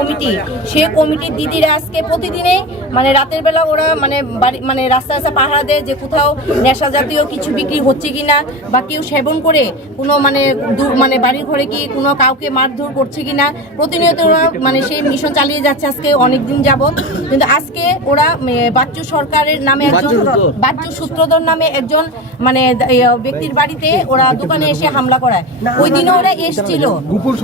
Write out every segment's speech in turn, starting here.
Committee, সে কমিটির দিদিরা আজকে প্রতিদিনে মানে রাতের বেলা ওরা মানে বাড়ি মানে রাস্তা রাস্তা পাহারা দেয় যে কোথাও নেশা জাতীয় কিছু বিক্রি হচ্ছে কিনা বা কেউ সেবন করে কোনো মানে বাড়ির ঘরে কি কোনো কাউকে মারধর করছে কিনা প্রতিনিয়ত ওরা মানে সেই মিশন চালিয়ে যাচ্ছে আজকে অনেক দিন যাবত। কিন্তু আজকে ওরা বাচ্চু সরকারের নামে একজন বাচ্চু সূত্রধর নামে একজন মানে ব্যক্তির বাড়িতে ওরা দোকানে এসে হামলা করায়। ওই দিনও ওরা এসেছিল গোপন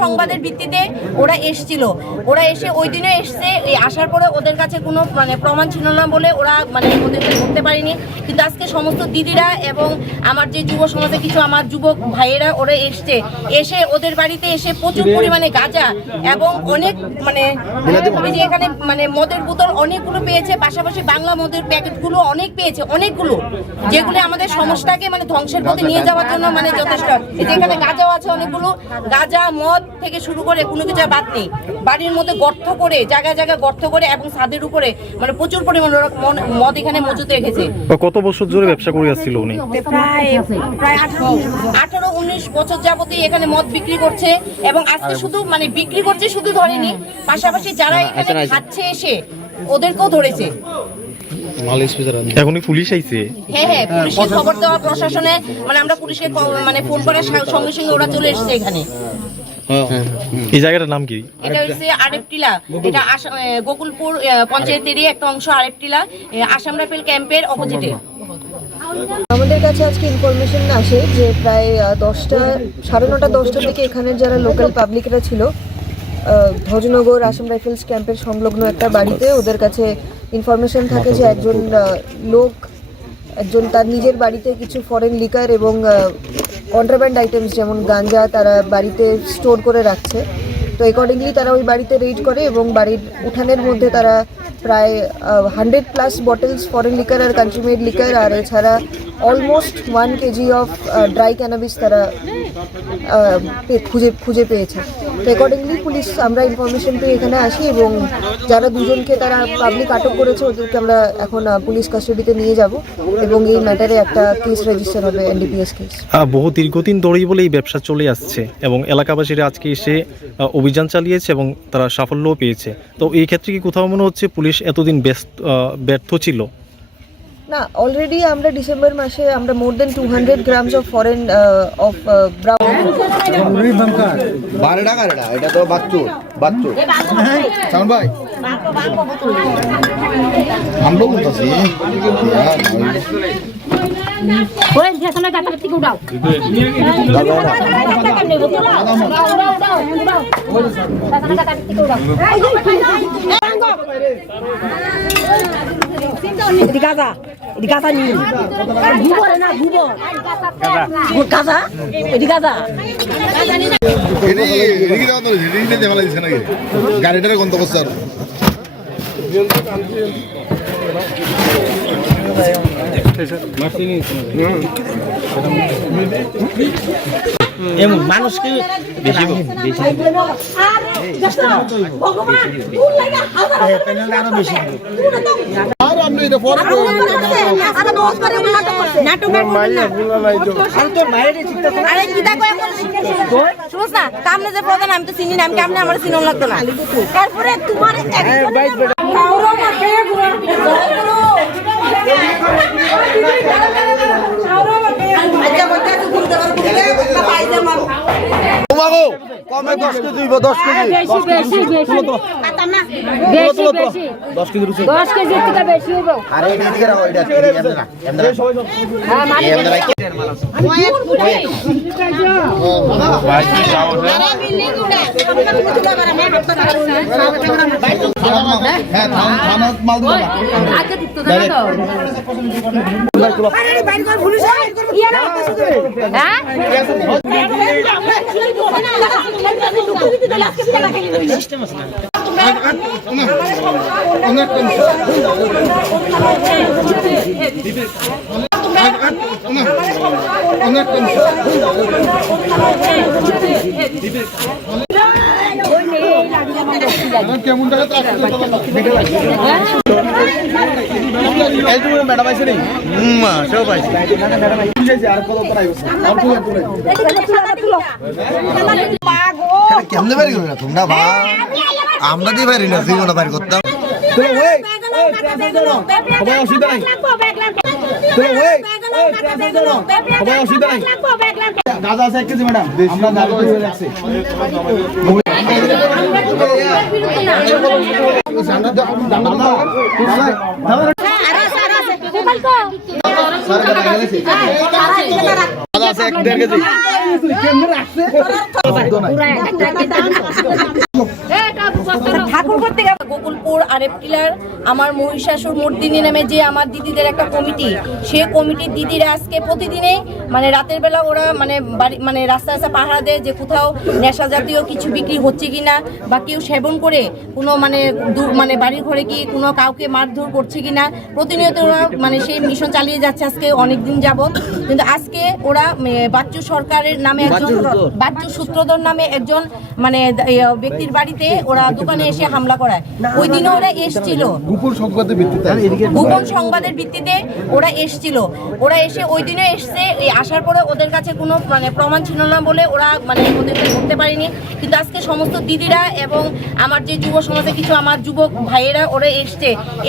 সংবাদের ভিত্তিতে ওরা এসেছিল। ওরা এসে ওই দিনও এসছে, আসার পরে ওদের কাছে কোনো মানে প্রমাণ ছিল না বলে ওরা মানে ওদেরকে ধরতে পারেনি। কিন্তু আজকে সমস্ত দিদিরা এবং আমার যে যুব সমাজে কিছু আমার যুবক ভাইয়েরা ওরা এসে ওদের বাড়িতে এসে প্রচুর পরিমাণে গাঁজা এবং অনেক মানে এখানে মানে মদের বোতল অনেকগুলো পেয়েছে, পাশাপাশি বাংলা মদের প্যাকেটগুলো অনেক পেয়েছে, অনেকগুলো, যেগুলো আমাদের সমাজটাকে মানে ধ্বংসের পথে নিয়ে যাওয়ার জন্য মানে যথেষ্ট। এখানে গাঁজাও আছে অনেকগুলো, গাঁজা মদ থেকে শুরু করে কোনো কিছু বাদ নেই। বাড়ির মধ্যে গর্ত করে জায়গায় জায়গায় গর্ত করে এবং ছাদের উপরে মানে প্রচুর পরিমাণ মদ এখানে মজুত রেখেছে। কত বছর ধরে ব্যবসা করে আসছিল উনি? প্রায় 18-19 বছর যাবতীয় এখানে মদ বিক্রি করছে এবং আজকে শুধু মানে বিক্রি করছে শুধু ধরেনি, পাশাপাশি যারা এখানে খাচ্ছে এসে ওদেরকেও ধরেছে। এখনই পুলিশ আইছে? হ্যাঁ, পুলিশের খবর দেওয়া প্রশাসনে মানে আমরা পুলিশকে মানে ফোন করার সঙ্গে সঙ্গে ওরা চলে এসেছে এখানে। এই জায়গাটার নাম কি? এটা হচ্ছে আরেপটিলা, এটা গোকুলপুর পঞ্চায়েতেরই একটা অংশ। আরেপটিলা আসাম রাইফেল ক্যাম্পের অপোজিটে। আমাদের কাছে আজকে ইনফরমেশন আসে যে প্রায় 9:30-10টার দিকে এখানের যারা লোকাল পাবলিকরা ছিল ধ্বজনগর আসাম রাইফেলস ক্যাম্পের সংলগ্ন একটা বাড়িতে ওদের কাছে ইনফরমেশন থাকে যে একজন তার নিজের বাড়িতে কিছু ফরেন লিকার এবং কন্ট্রাব্যান্ড আইটেমস যেমন গাঞ্জা তারা বাড়িতে স্টোর করে রাখছে। তো অ্যাকর্ডিংলি তারা ওই বাড়িতে রেড করে এবং বাড়ির উঠানের মধ্যে তারা প্রায় 100+ বটলস ফরেন লিকার আর কান্ট্রি মেড লিকার আর এছাড়া almost 1 kg of dry cannabis তারা খুঁজে পেয়েছে। তো অ্যাকর্ডিংলি আমরা ইনফরমেশন পেয়ে এখানে আসি এবং যারা দুজনকে তারা পাবলিক আটক করেছে ওদেরকে আমরা এখন পুলিশ কাস্টাডিতে নিয়ে যাব এবং এই ম্যাটারে একটা কেস রেজিস্টার হবে, NDPS কেস। বহু দীর্ঘদিন ধরেই বলে এই ব্যবসা চলে আসছে এবং এলাকাবাসীরা আজকে এসে অভিযান চালিয়েছে এবং তারা সাফল্যও পেয়েছে। তো এই ক্ষেত্রে কি কোথাও মনে হচ্ছে পুলিশ এতদিন ব্যর্থ ছিল? না, অলরেডি আমরা ডিসেম্বর মাসে আমরা মোর দেন 200 grams of foreign of brown এটা তো বাচ্চু সাউন্ড ভাই আমরা বলতেছি ওই ফেসনে কাটার থেকে উড়াও গাছা নিয়ে গোবর না গোবর গাছা এটি গাছা গাড়িটারে গন্ত করছে আর মানুষকে বেশি আমি তো চিনি না, আমি কেমন আমার চিনো লাগতো না। তারপরে তোমার কমে 10 কেজি 10 কেজি থেকে বেশি হবে। আরে এদিকে রাখো, এটা হ্যাঁ মাল দিও আগে ঢুকতো না তো। আরে বাইরে কর পুলিশ ইয়া না হ্যাঁ সিস্টেম আছে না। ম্যাডাম আইছে নি সব আইছে কেমনে বাড়ি করবি না তোমরা বা আমরা দিয়ে পারি না জীবনে বাড়ি করতাম সবাই অসুবিধা নাই সবাই অসুবিধা নাই গাঁজা আছে 1 কেজি ম্যাডাম আমরা গাঁজা দিয়ে রাখছি ঠাকুরঘর থেকে গোকুলপুর আরেপ টিলার আমার মহিষাসুর মর্দিনী নামে যে আমার দিদিদের একটা কমিটি, সে কমিটির দিদিরা আজকে প্রতিদিনেই মানে রাতের বেলা ওরা মানে বাড়ি মানে রাস্তায় রাস্তায় পাহারা দেয় যে কোথাও নেশা জাতীয় কিছু বিক্রি হচ্ছে কিনা বা কেউ সেবন করে কোনো মানে বাড়ির ঘরে কি কোনো কাউকে মারধর করছে কিনা প্রতিনিয়ত ওরা মানে সেই মিশন চালিয়ে যাচ্ছে আজকে অনেক দিন যাবত। কিন্তু আজকে ওরা বাচ্চু সরকারের নামে একজন বাচ্চু সূত্রধর নামে একজন মানে ব্যক্তির বাড়িতে ওরা দোকানে এসে হামলা করায়। ওই দিনে ওরা এসেছিল গোপন সংবাদের ভিত্তিতে ওরা এসেছিল। ওরা এসে ওই দিনে এসছে, আসার পরে ওদের কাছে কোনো মানে প্রমাণ ছিল না বলে ওরা মানে ওদেরকে ধরতে পারেনি। কিন্তু আজকে সমস্ত দিদিরা এবং আমার যে যুব সমাজে কিছু আমার যুবক ভাইয়েরা ওরা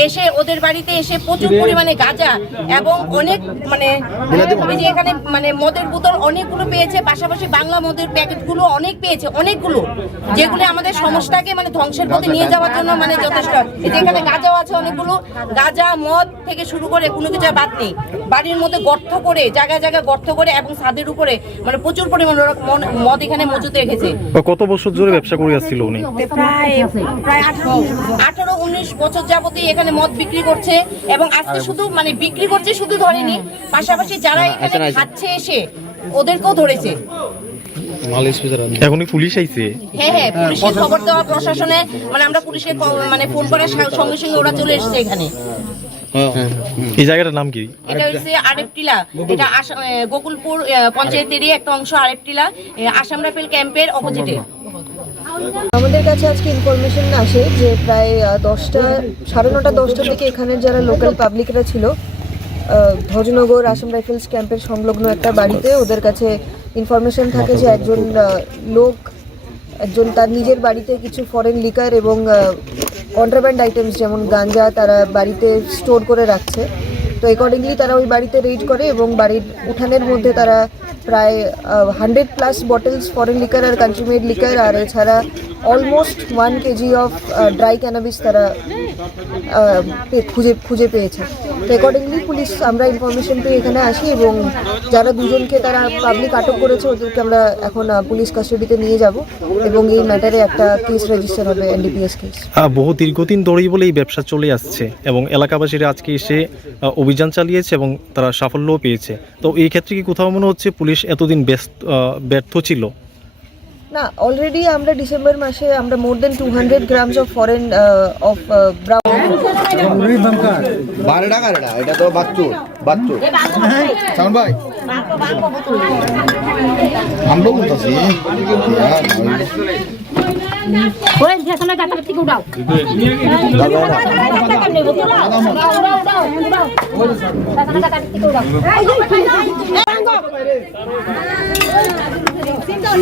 এসে ওদের বাড়িতে এসে প্রচুর পরিমাণে গাঁজা এবং অনেক মানে যে এখানে মানে মদের বোতল অনেকগুলো পেয়েছে, পাশাপাশি বাংলা মদের প্যাকেটগুলো অনেক পেয়েছে, অনেকগুলো যেগুলো আমাদের সমাজটাকে মানে ধ্বংসের পথে নিয়ে যাওয়ার জন্য মানে যথেষ্ট। এখানে গাঁজাও আছে অনেকগুলো, গাঁজা মদ থেকে শুরু করে কোনো কিছু বাদ নেই। বাড়ির মধ্যে গর্ত করে জায়গায় জায়গায় গর্ত করে এবং ছাদের উপরে মানে প্রচুর পরিমাণে মদ এখানে মজুত রেখেছে। কত বছর ধরে ব্যবসা করে আসছিল উনি? প্রায় 18-19 বছর যাবতই এখানে মদ বিক্রি করছে এবং আজকে শুধু মানে বিক্রি করছে শুধু ধরেনি, পাশাপাশি যারা এখানে খাচ্ছে এসে ওদেরকেও ধরেছে। এখনই পুলিশ আইছে? হ্যাঁ, পুলিশের খবর দেওয়া প্রশাসনে মানে আমরা পুলিশকে মানে ফোন করার সঙ্গে সঙ্গে ওরা চলে এসেছে এখানে। এই জায়গাটার নাম কি? এটা হচ্ছে আরেপ টিলা, এটা গোকুলপুর পঞ্চায়েতেরই একটা অংশ। আরেপ টিলা আসাম রাইফেল ক্যাম্পের অপোজিটে। আমাদের কাছে আজকে ইনফরমেশন আসে যে প্রায় 9:30-10টার দিকে এখানের যারা লোকাল পাবলিকরা ছিল ধ্বজনগর আসাম রাইফেলস ক্যাম্পের সংলগ্ন একটা বাড়িতে ওদের কাছে ইনফরমেশন থাকে যে একজন তার নিজের বাড়িতে কিছু ফরেন লিকার এবং কন্ট্রাব্যান্ড আইটেমস যেমন গাঞ্জা তারা বাড়িতে স্টোর করে রাখছে। তো অ্যাকর্ডিংলি তারা ওই বাড়িতে রেড করে এবং বাড়ির উঠানের মধ্যে তারা প্রায় 100+ বটলস ফরেন লিকার আর কান্ট্রি মেড লিকার আর এছাড়া almost 1 KG of dry cannabis তারা খুঁজে পেয়েছে। তো অ্যাকর্ডিংলি পুলিশ আমরা ইনফরমেশন পেয়ে এখানে আসি এবং যারা দুজনকে তারা পাবলিক আটক করেছে ওদেরকে আমরা এখন পুলিশ কাস্টাডিতে নিয়ে যাব এবং এই ম্যাটারে একটা কেস রেজিস্টার হবে, NDPS কেস। বহু দীর্ঘদিন ধরেই বলে এই ব্যবসা চলে আসছে এবং এলাকাবাসীরা আজকে এসে অভিযান চালিয়েছে এবং তারা সাফল্যও পেয়েছে। তো এই ক্ষেত্রে কি কোথাও মনে হচ্ছে পুলিশ এতদিন ব্যর্থ ছিল? না, অলরেডি আমরা ডিসেম্বর মাসে আমরা মোর দেন 200 grams of foreign of brown বারে টাকা এটা তো বাচ্চু সাউন্ড ভাই আমরা বলতাছি ওই ফেসনে গাটা থেকে উঠাও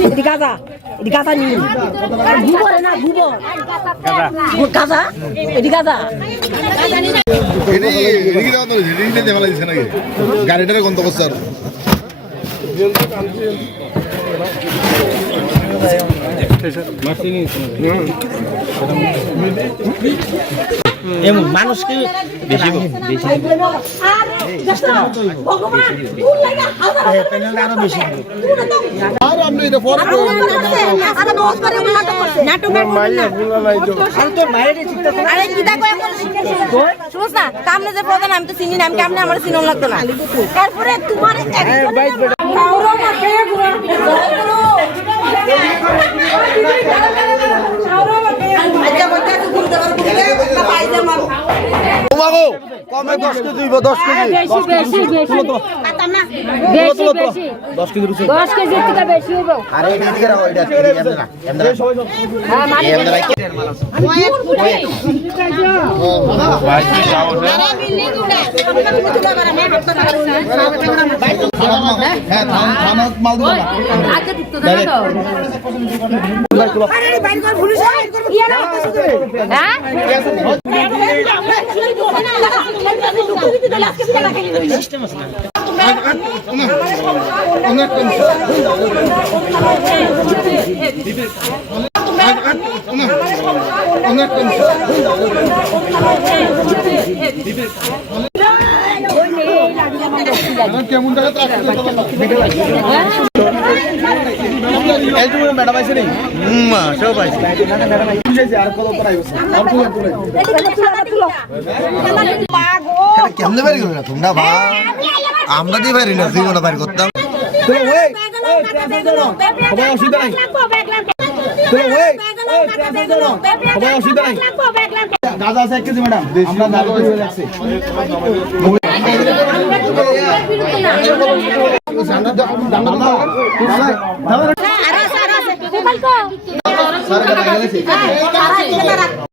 এদিকে গাজা নিয়ে গুবর না গুবর গাজা এদিকে গাজা গাড়িটারে গন্ত করছে মানুষকে বেশি আমি তো চিনি না, আমি কেমন আমার চিনো লাগতো না। তারপরে তোমার কমে 10 কেজি 10 কেজি বেশি বেশি 10 কেজি রুচি 10 কেজি থেকে বেশি হবে আরে এটা এদিকে রাখো এটা এমদা হ্যাঁ মানে হ্যাঁ থানা মাল দিও না আজকে ঢুকতে দেবে তো কেমন টাকা এইটুকু ম্যাডাম আইছে নি সব আইছে আর কত পড়াই হচ্ছে কেমনে বাড়ি করবে না তোমরা ভাই আমরা দিয়ে বাড়ি না জীবনে বাড়ি করতাম সবাই অসুবিধা নাই সবাই অসুবিধা নাই গাঁজা আছে 1 কেজি ম্যাডাম আমরা গাঁজা হয়ে যাচ্ছে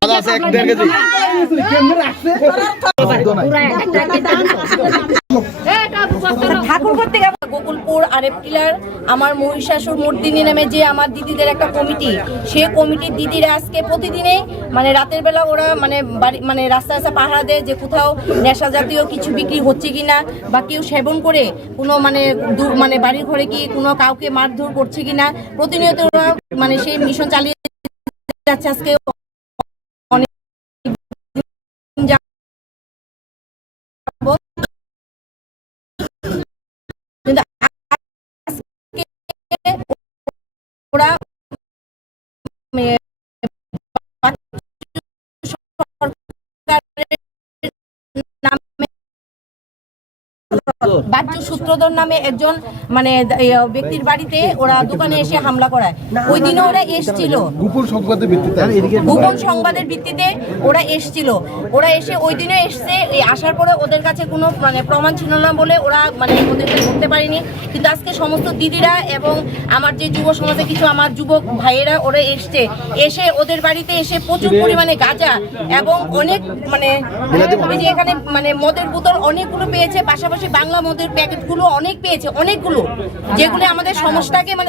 গাঁজা আছে 1.5 কেজি ঠাকুরঘর থেকে গোকুলপুর আরএফ টিলার আমার মহিষাসুর মর্দিনী নামে যে আমার দিদিদের একটা কমিটি, সেই কমিটির দিদিরা আজকে প্রতিদিনে মানে রাতের বেলা ওরা মানে বাড়ি মানে রাস্তা রাস্তা পাহারা দেয় যে কোথাও নেশা জাতীয় কিছু বিক্রি হচ্ছে কিনা বা কেউ সেবন করে কোনো মানে মানে বাড়ির ঘরে কি কোনো কাউকে মারধর করছে কিনা প্রতিনিয়ত ওরা মানে সেই মিশন চালিয়ে যাচ্ছে। আজকে ওরা বাচ্চু সূত্রধর নামে একজন মানে ব্যক্তির বাড়িতে ওরা দোকানে এসে হামলা করায়। ওই দিনে ওরা এসছিল গোপন সংবাদের ভিত্তিতে গোপন সংবাদের ভিত্তিতে ওরা এসছিল। ওরা এসে ওই দিনে এসছে, এই আসার পরে ওদের কাছে কোনো মানে প্রমাণ ছিল না বলে ওরা মানে ওদেরকে ধরতে পারেনি। কিন্তু আজকে সমস্ত দিদিরা এবং আমার যে যুব সমাজে কিছু আমার যুবক ভাইয়েরা ওরা এসছে, এসে ওদের বাড়িতে এসে প্রচুর পরিমাণে গাঁজা এবং অনেক মানে ওই যে এখানে মানে মদের বোতল অনেকগুলো পেয়েছে, পাশাপাশি বাংলা মদের প্যাকেটগুলো অনেক পেয়েছে, অনেকগুলো, যেগুলো আমাদের সমাজটাকে মানে